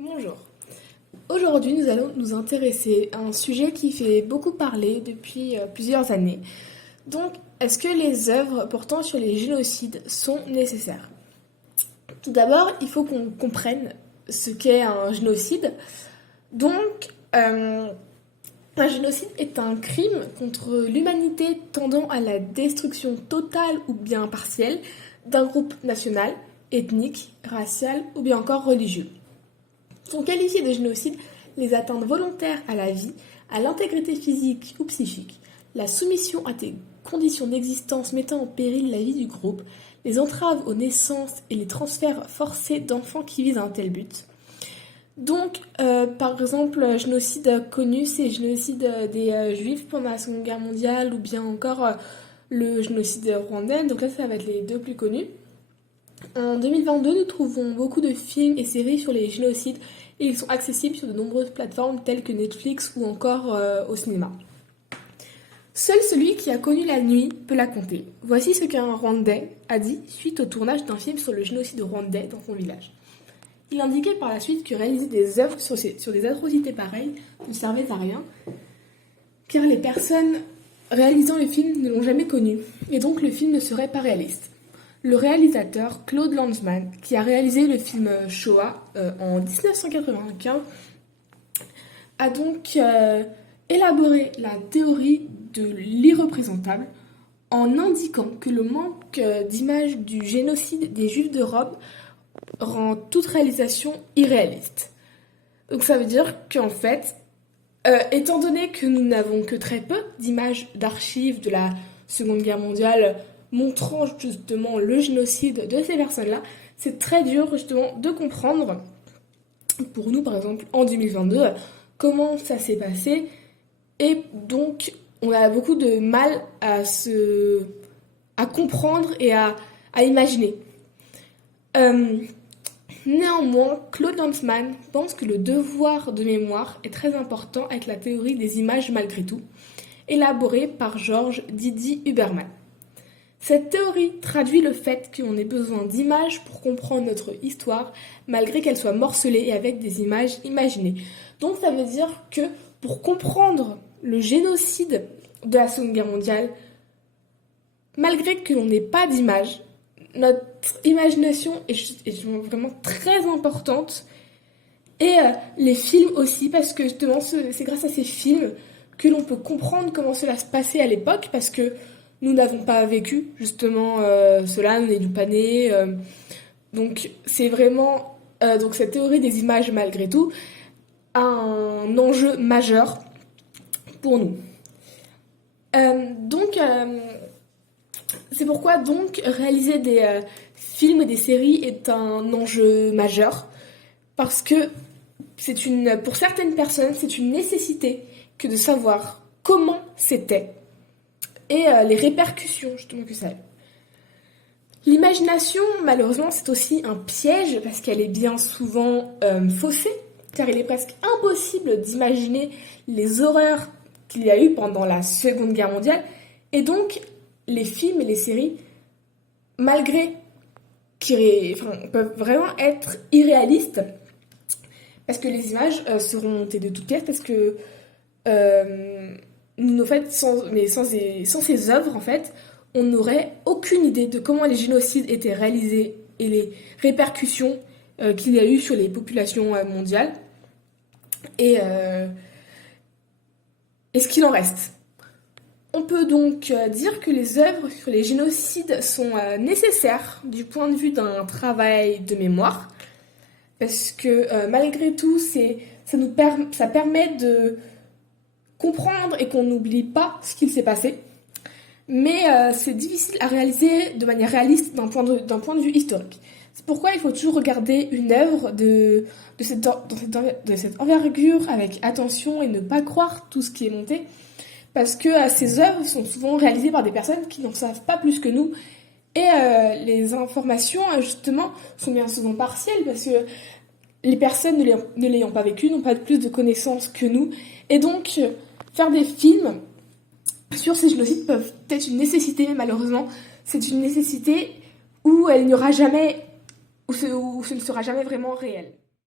Bonjour. Aujourd'hui, nous allons nous intéresser à un sujet qui fait beaucoup parler depuis plusieurs années. Donc, est-ce que les œuvres portant sur les génocides sont nécessaires? Tout d'abord, il faut qu'on comprenne ce qu'est un génocide. Donc, un génocide est un crime contre l'humanité tendant à la destruction totale ou bien partielle d'un groupe national, ethnique, racial ou bien encore religieux. Sont qualifiés de génocide les atteintes volontaires à la vie, à l'intégrité physique ou psychique, la soumission à des conditions d'existence mettant en péril la vie du groupe, les entraves aux naissances et les transferts forcés d'enfants qui visent un tel but. Donc, par exemple, le génocide connu, c'est le génocide des Juifs pendant la Seconde Guerre mondiale ou bien encore le génocide rwandais. Donc là, ça va être les deux plus connus. En 2022, nous trouvons beaucoup de films et séries sur les génocides et ils sont accessibles sur de nombreuses plateformes telles que Netflix ou encore au cinéma. Seul celui qui a connu la nuit peut la compter. Voici ce qu'un Rwandais a dit suite au tournage d'un film sur le génocide rwandais dans son village. Il indiquait par la suite que réaliser des œuvres sur des atrocités pareilles ne servait à rien, car les personnes réalisant le film ne l'ont jamais connu, et donc le film ne serait pas réaliste. Le réalisateur Claude Lanzmann, qui a réalisé le film Shoah en 1995, a donc élaboré la théorie de l'irreprésentable en indiquant que le manque d'image du génocide des Juifs d'Europe rend toute réalisation irréaliste. Donc ça veut dire qu'en fait, étant donné que nous n'avons que très peu d'images d'archives de la Seconde Guerre mondiale montrant justement le génocide de ces personnes-là, c'est très dur justement de comprendre, pour nous par exemple en 2022, comment ça s'est passé, et donc on a beaucoup de mal à comprendre et à imaginer. Néanmoins, Claude Lanzmann pense que le devoir de mémoire est très important avec la théorie des images malgré tout, élaborée par Georges Didi Huberman. Cette théorie traduit le fait qu'on ait besoin d'images pour comprendre notre histoire, malgré qu'elle soit morcelée et avec des images imaginées. Donc ça veut dire que pour comprendre le génocide de la Seconde Guerre mondiale, malgré que l'on n'ait pas d'images, notre imagination est vraiment très importante. Et les films aussi, parce que justement c'est grâce à ces films que l'on peut comprendre comment cela se passait à l'époque, parce que nous n'avons pas vécu justement cela, nous n'étions pas nés. Donc c'est vraiment donc cette théorie des images malgré tout a un enjeu majeur pour nous. C'est pourquoi donc réaliser des films et des séries est un enjeu majeur, parce que pour certaines personnes, c'est une nécessité que de savoir comment c'était et les répercussions justement que ça a. L'imagination, malheureusement, c'est aussi un piège parce qu'elle est bien souvent faussée, car il est presque impossible d'imaginer les horreurs qu'il y a eu pendant la Seconde Guerre mondiale, et donc les films et les séries, malgré qu'ils peuvent vraiment être irréalistes, parce que les images seront montées de toutes pièces, parce que en fait, sans ces œuvres, en fait, on n'aurait aucune idée de comment les génocides étaient réalisés et les répercussions qu'il y a eu sur les populations mondiales et ce qu'il en reste. On peut donc dire que les œuvres sur les génocides sont nécessaires du point de vue d'un travail de mémoire, parce que malgré tout, ça permet de comprendre et qu'on n'oublie pas ce qu'il s'est passé, mais c'est difficile à réaliser de manière réaliste d'un point de vue historique. C'est pourquoi il faut toujours regarder une œuvre de cette envergure avec attention et ne pas croire tout ce qui est monté, parce que ces œuvres sont souvent réalisées par des personnes qui n'en savent pas plus que nous, et les informations justement sont bien souvent partielles, parce que les personnes ne l'ayant pas vécu n'ont pas plus de connaissances que nous, et donc faire des films sur ces génocides peuvent être une nécessité, mais malheureusement, c'est une nécessité où il n'y aura jamais, où ce ne sera jamais vraiment réel.